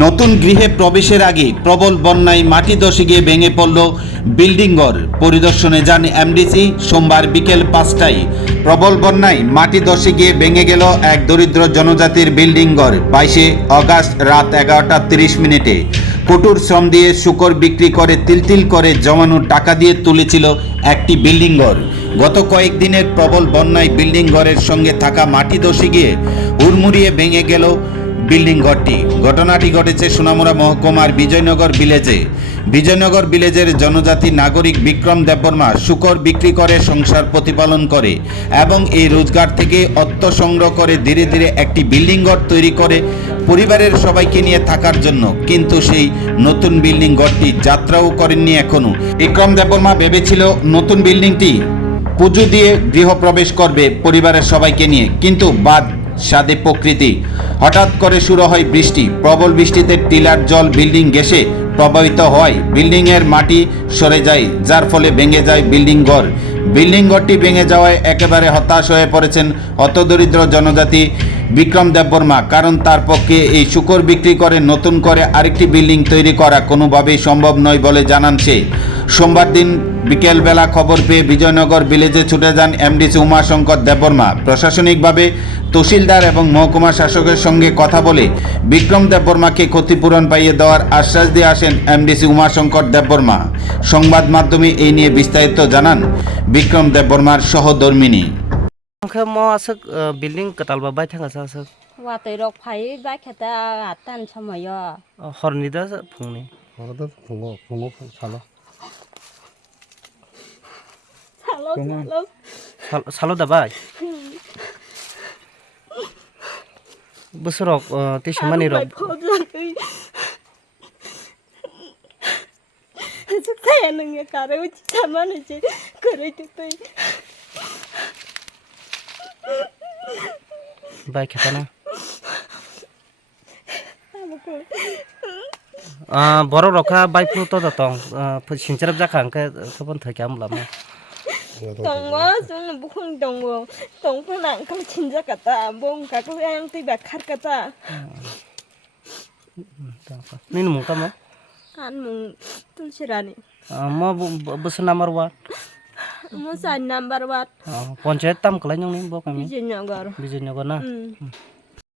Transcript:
নতুন গৃহে প্রবেশের আগে প্রবল বন্যায় মাটি ধসে গিয়ে ভেঙে পড়ল বিল্ডিং ঘর। পরিদর্শনে যান এমডিসি। সোমবার বিকেল পাঁচটায় প্রবল বন্যায় মাটি ধসে গিয়ে ভেঙে গেল এক দরিদ্র জনজাতির বিল্ডিং ঘর। বাইশে অগাস্ট রাত এগারোটা তিরিশ মিনিটে কঠোর শ্রম দিয়ে শুকর বিক্রি করে তিলতিল করে জমানো টাকা দিয়ে তুলেছিল একটি বিল্ডিং ঘর। গত কয়েকদিনের প্রবল বন্যায় বিল্ডিং ঘরের সঙ্গে থাকা মাটি ধসে গিয়ে হুড়মুড়িয়ে ভেঙে গেল বিল্ডিং ঘরটি। ঘটনাটি ঘটেছে সোনামুড়া মহকুমার বিজয়নগর ভিলেজে। বিজয়নগর ভিলেজের জনজাতি নাগরিক বিক্রম দেববর্মা শুকর বিক্রি করে সংসার প্রতিপালন করে এবং এই রোজগার থেকে অর্থ সংগ্রহ করে ধীরে ধীরে একটি বিল্ডিং ঘর তৈরি করে পরিবারের সবাইকে নিয়ে থাকার জন্য। কিন্তু সেই নতুন বিল্ডিং ঘরটি যাত্রাও করেননি এখনও বিক্রম দেববর্মা ভেবেছিল নতুন বিল্ডিংটি পুজো দিয়ে গৃহপ্রবেশ করবে পরিবারের সবাইকে নিয়ে। কিন্তু বাদ সাদে প্রকৃতি। হঠাৎ করে শুরু হয় বৃষ্টি। প্রবল বৃষ্টিতে টিলার জল বিল্ডিং ঘেসে প্রবাহিত হয়। বিল্ডিং এর মাটি সরে যায়, যার ফলে ভেঙে যায় বিল্ডিং ঘর। বিল্ডিং ঘরটি ভেঙে যাওয়ায় একেবারে হতাশ হয়ে পড়েছেন হতদরিদ্র জনজাতি বিক্রম দেববর্মা কারণ তার পক্ষে এই শুকর বিক্রি করে নতুন করে আরেকটি বিল্ডিং তৈরি করা কোনোভাবেই সম্ভব নয় বলে জানান সে। সোমবার দিন বিকেলবেলা খবর পেয়ে বিজয়নগর ভিলেজে ছুটে যান এমডিসি উমাশঙ্কর দেববর্মা প্রশাসনিকভাবে তহসিলদার এবং মহকুমা শাসকের সঙ্গে কথা বলে বিক্রম দেববর্মাকে ক্ষতিপূরণ পাইয়ে দেওয়ার আশ্বাস দিয়ে আসেন এমডিসি উমাশঙ্কর দেববর্মা। সংবাদ মাধ্যমে এই নিয়ে বিস্তারিত জানান বিক্রম দেববর্মার সহধর্মিনী। বিল্ডিং কাটালবা বাই থাকা রক ফাই বাই আটান সময়। হরদা ছালো ছালো ছালো ছালো দা বাই? busrok ti shamani rok saya nang ya kare uci saman uci kare itu tuh baik kita na বড় রখা বাইফ্রু তো দতং সিনচারব জাখাং কে তখন থেকে আমলাম 같은 거. 동거 저는 무궁 동거 동거는 그럼 진짜 같다. 뭔가 그냥 뒤에 칼 같다. 잠깐. 너는 뭔가 뭐? 안 뭐. 또 싫어하니. 아마 무슨 넘버 와? 무슨 넘버 와? 아, 번째 땀 걸려 있는 거 같네. 비진녀가로. 비진녀가나. 음.